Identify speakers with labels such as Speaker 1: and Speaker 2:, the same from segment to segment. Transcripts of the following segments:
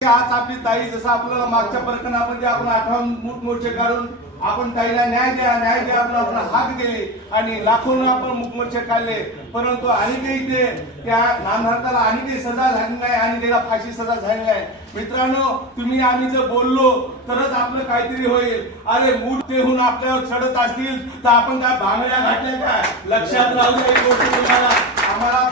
Speaker 1: आज आपली ताई जसं आपल्याला मागच्या प्रकरणामध्ये आपण आठवण मूठ मोर्चे काढून आपण ताईला न्याय द्या न्याय द्या आपण आपण हाक दिले आणि लाखोनं आपण मूक मोर्चे काढले. परंतु आणि काही ते त्या नामधारकाला आणि काही सजा झाली नाही आणि त्याला फाशी सजा झाली नाही. मित्रांनो तुम्ही आम्ही जर बोललो तरच आपलं काहीतरी होईल. अरे मूठ ते होऊन आपल्यावर चढत असतील तर आपण काय भांगड्या घातल्या काय लक्षात राहू द्या गोष्ट तुम्हाला.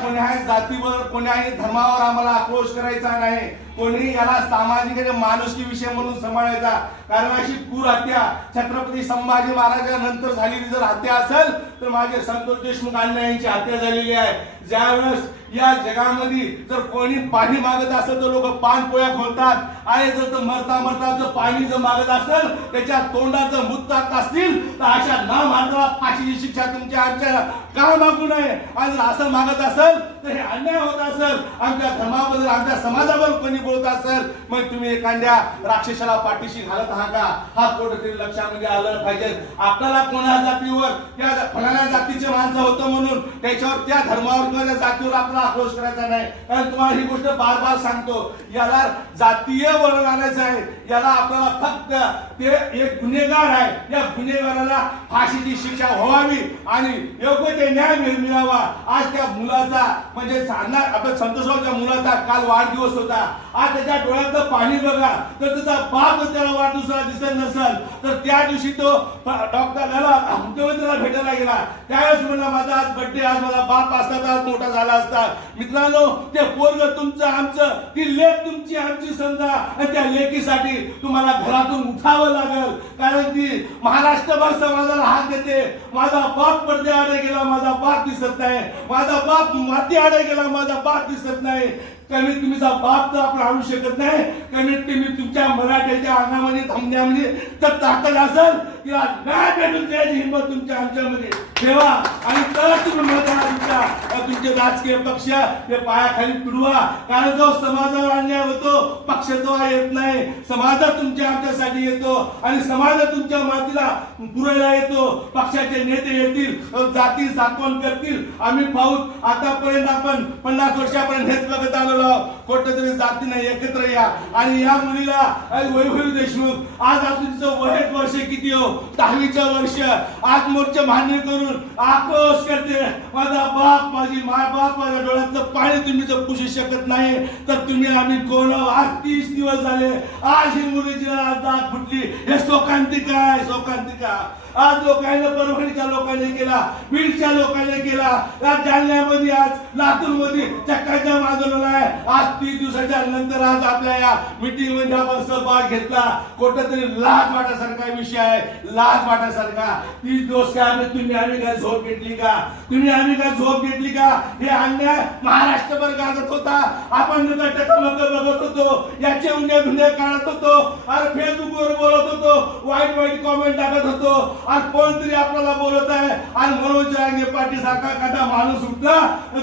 Speaker 1: कोण्याही जातीवर कोण्याही धर्मावर आम्हाला आक्रोश करायचा नाही. कोणी याला सामाजिक आणि माणुसकी विषय म्हणून सांभाळायचा. कारण अशी क्रूर हत्या छत्रपती संभाजी महाराजांनंतर झालेली जर हत्या असेल तर माझे संतोष देशमुख अण्णा यांची हत्या झालेली आहे. ज्यावेळेस या जगामध्ये जर कोणी पाणी मागत असेल तर लोक पान पोळ्या खोलतात. आणि जर तर मरता मरता जर पाणी जर मागत असेल त्याच्या तोंडाचं मुद्दात असतील तर अशा न मारणारा फाशीची शिक्षा तुमच्या आमच्या का मागू नये. आणि जर असं मागत असेल Hello? तर हे अन्याय होत असेल आमच्या धर्माबद्दल आमच्या समाजाबद्दल कोणी बोलत असेल मग तुम्ही एखाद्या राक्षसाला पाठीशी घालत आहात का? हा कुठेतरी लक्षामध्ये आलं पाहिजे. आपल्याला कोणा जातीवर त्या फलाण्या जातीचे माणसं होतं म्हणून त्याच्यावर त्या धर्मावर किंवा त्या जातीवर आपला आक्रोश करायचा नाही. कारण तुम्हाला ही गोष्ट बार बार सांगतो. याला जातीय वळण आणायचं आहे. याला आपल्याला फक्त ते एक गुन्हेगार आहे. या गुन्हेगाराला फाशीची शिक्षा व्हावी आणि योग्य ते न्याय मिळ- मिळावा. आज त्या मुलाचा म्हणजे सांगणार आपल्या संतोषरावच्या मुलाचा काल वाढदिवस होता. आज त्याच्या डोळ्यातलं पाणी बघा. तर त्याचा बाप त्याला वाढदिवसाला दिसत नसल. तर त्या दिवशी तो डॉक्टरला मुख्यमंत्र्याला भेटायला गेला. त्यावेळेस म्हणला माझा आज बर्थडे आज माझा बाप असता तर आज मोठा झाला असता. मित्रांनो ते पोरग तुमचं आमचं ती लेख तुमची आमची समजा. आणि त्या लेखीसाठी तुम्हाला घरातून उठावं लागल. कारण ती महाराष्ट्रभर समाजाला हात देते. माझा बाप पडद्याआडे गेला. माझा बाप दिसत नाही. माझा बाप माती आडे गेला माझा बाप दिसत नाही. कमीत कमीचा बाप तर आपण आणू शकत नाही. कमीत कमी तुमच्या मराठ्याच्या अंगामध्ये थांबण्यामध्ये तर ताकद असेल किंवा न्याय भेटून द्यायची हिंमत तुमच्या आमच्यामध्ये. ठेवा. आणि तरच तुम्ही मतदान तुमच्या तुमचे राजकीय पक्ष हे पायाखाली पिडवा कारण जो समाजावर अन्याय होतो पक्ष तो येत नाही. समाजात तुमच्या आमच्यासाठी येतो. आणि समाज तुमच्या मातीला पुरायला येतो. पक्षाचे नेते येतील जाती सातवण करतील. आम्ही पाहू आतापर्यंत आपण पन्नास वर्षापर्यंत हेच बघत आलेलो आहोत. कुठेतरी जातीने एकत्र या. आणि या मुलीला अरे वैभवी देशमुख आज आज तिचं वयच वर्ष किती हो? दहावीचं वर्ष. आज मोर्चे मान्य करून आक्रोश करते. माझा बाप माझी माय बाप माझ्या डोळ्यातलं पाणी तुम्ही जर पुसू शकत नाही तर तुम्ही आम्ही कोण आज तीस दिवस झाले. आज ही मुलीची दात फुटली. हे शोकांतिका आहे शोकांतिका आज लोकांनी परभणीच्या लोकांनी केला बीडच्या लोकांनी केला. आज जालन्यामध्ये आज लातूरमध्ये चक्काच्या माजवलेला आहे. आज तीन दिवसाच्या नंतर आज आपल्या या मीटिंगमध्ये आपण सहभाग घेतला. कुठंतरी लाज वाटासारखा विषय आहे. लाज वाटासारखा तीस दिवस काय आम्ही तुम्ही आम्ही काय झोप घेतली का? तुम्ही आम्ही काय झोप घेतली का? हे अन्याय महाराष्ट्रभर गाजत होता. आपण टकमक बघत होतो. याचे उन्या धुन्या काढत होतो. अरे फेसबुकवर बोलत होतो. वाईट वाईट कॉमेंट टाकत होतो. आणि कोणतरी आपल्याला बोलत आहे. आणि मनोज रांगे पाटील सारखा एखादा माणूस उठला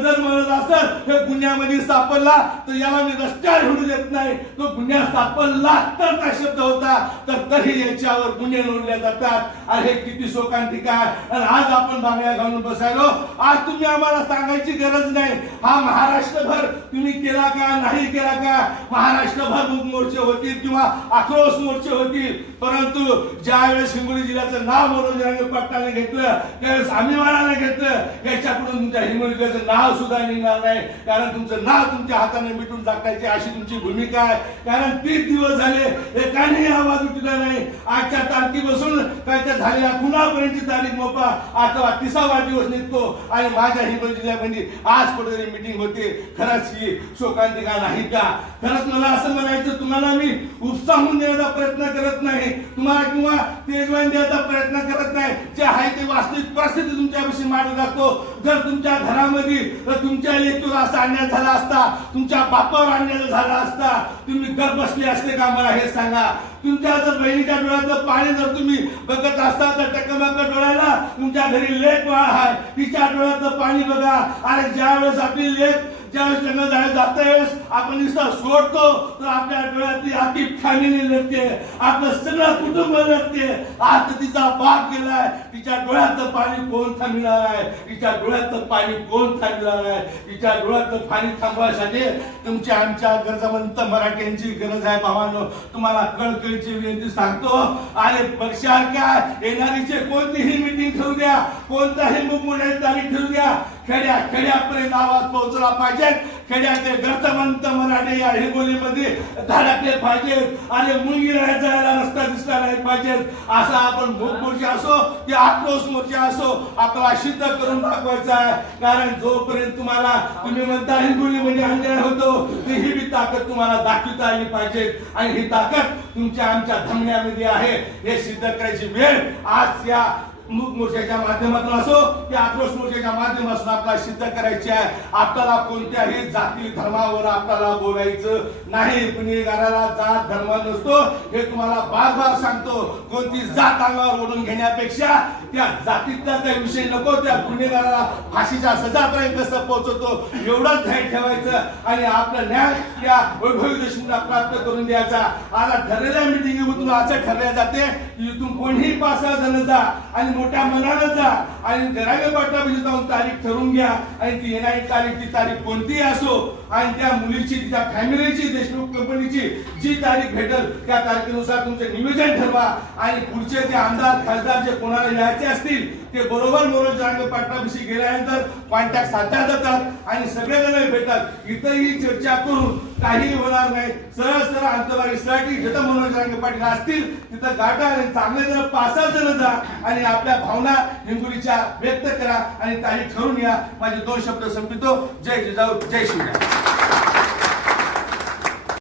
Speaker 1: जर म्हणत असत हे गुन्ह्यामध्ये सापडला तर याला मी रस्त्यावर हिडू देत नाही. तो गुन्ह्यात सापडला तर काय शब्द होता? तर तरी याच्यावर गुन्हे नोंदले जातात. आणि हे किती शोकांतिक आहे. आणि आज आपण बांगड्या घालून बसायलो. आज तुम्ही आम्हाला सांगायची गरज नाही. हा महाराष्ट्रभर तुम्ही केला का नाही केला का? महाराष्ट्रभर मूक मोर्चे होतील किंवा आक्रोश मोर्चे होतील. परंतु ज्यावेळेस हिंगोली जिल्ह्याचं नाव म्हणून रांगे पाटलाने घेतलं त्यावेळेस आम्ही वाळाने घेतलं याच्याकडून तुमच्या हिंगोली नाव सुद्धा निघणार नाही. कारण तुमचं नाव तुमच्या हाताने मिटून टाकायची अशी तुमची भूमिका आहे. कारण तीस दिवस झाले एकाने आवाज उठला नाही. आजच्या तारखेपासून काय त्या झालेल्या कुणापर्यंतची तारीख मोपा. आता तिसावा दिवस निघतो आणि माझ्या हिंगोली जिल्ह्यामध्ये आज कुठेतरी मिटिंग होते. खरंच ही शोकांतिका नाही का? खरंच मला असं म्हणायचं तुम्हाला मी उत्साहून देण्याचा प्रयत्न करत नाही. तुम्हाला किंवा तेजवान द्यायचा प्रयत्न करत नाही. जे आहे ते वास्तविक परिस्थिती तुमच्या मांडत असतो जर तुमच्या घरामध्ये तुमच्या लेखीवर असा अन्याय झाला असता तुमच्या बापावर अन्याय झाला असता तुम्ही घर बसले असते का? मला हे सांगा. तुमच्या जर बहिणीच्या डोळ्याचं पाणी जर तुम्ही बघत असता तर टकमक डोळ्याला तुमच्या घरी लेख बाळ आहे. तिच्या डोळ्याचं पाणी बघा. अरे ज्या वेळेस आपली लेख
Speaker 2: ज्यावेळेस लग्न झालं जाता वेळेस आपण नुसतं सोडतो तर आपल्या डोळ्यातली आपली फॅमिली नसते आपलं सगळं कुटुंब लागते आता तिचा बाप गेलाय. तिच्या डोळ्यातलं पाणी कोण थांबणार आहे? तिच्या डोळ्यातलं पाणी कोण थांबणार आहे तिच्या डोळ्यातलं पाणी थांबवायसाठी तुमच्या आमच्या गरजवंत मराठ्यांची गरज आहे भावांनो. तुम्हाला कळकळीची विनंती सांगतो. आणि पक्षाच्या येणारीचे कोणतीही मिटिंग ठेवू द्या कोणताही मुंबई तारीख ठेवू द्या खेड्या खेड्यापर्यंत आवाज पोहोचला पाहिजे. खेड्याचे गरजवंत मराठे या हिंगोलीमध्ये धडकले पाहिजेत आणि मुलगी जायला रस्ता दिसला नाही पाहिजे. असा आपण भूकमोर्चा असो की आक्रोश मोर्चा असो आपला सिद्ध करून दाखवायचा आहे. कारण जोपर्यंत तुम्हाला तुम्ही म्हणता हिंगोलीमध्ये म्हणजे अन्याय होतो ती ही बी ताकद तुम्हाला दाखवता आली पाहिजे. आणि ही ताकद तुमच्या आमच्या धमण्यामध्ये आहे. हे सिद्ध करायची वेळ आज या मूक मोर्चाच्या माध्यमातून असो की आक्रोश मोर्चाच्या माध्यमातून आपल्याला सिद्ध करायचे आहे. आपल्याला कोणत्याही जाती धर्मावर आपल्याला बोलायचं नाही. गुन्हेगाराला जात धर्म नसतो हे तुम्हाला बार बार सांगतो. कोणती जात अंगावर ओढून घेण्यापेक्षा त्या जातीचा त्या विषय नको त्या गुन्हेगाराला फाशीच्या सजापर्यंत कसं पोहोचवतो एवढाच ध्यान ठेवायचं आणि आपला न्याय या वैभवी देशमुखला प्राप्त करून द्यायचा. आता ठरलेल्या मिटिंगमधून असं ठरल्या जाते की इथून कोणीही पाच सहा जण जा आणि मोठ्या मनानं जा आणि जरागे पाटलापाशी जाऊन तारीख ठरवून घ्या. आणि ती येणारी तारीख ती तारीख कोणतीही असो आणि त्या मुलीची त्या फॅमिलीची देशमुख कंपनीची जी तारीख भेटल त्या तारखेनुसार तुमचे नियोजन ठरवा. आणि पुढचे जे आमदार खासदार जे कोणाला यायचे असतील ते बरोबर मनोज जरांगे पाटलापाशी गेल्यानंतर कॉन्टॅक्ट साधल्या जातात आणि सगळेजण भेटतात. इथंही चर्चा करून काही होणार नाही. सरळ सरळ अंतर्वारीसाठी जिथं मनोज जरांगे पाटील असतील तिथं गाठा आणि चांगले जण पाच सहा जण जा आणि आपल्या भावना हिंगोलीच्या व्यक्त करा आणि तारीख ठरवून या. माझे दोन शब्द संपितो जय जिजाऊ जय शिवराय.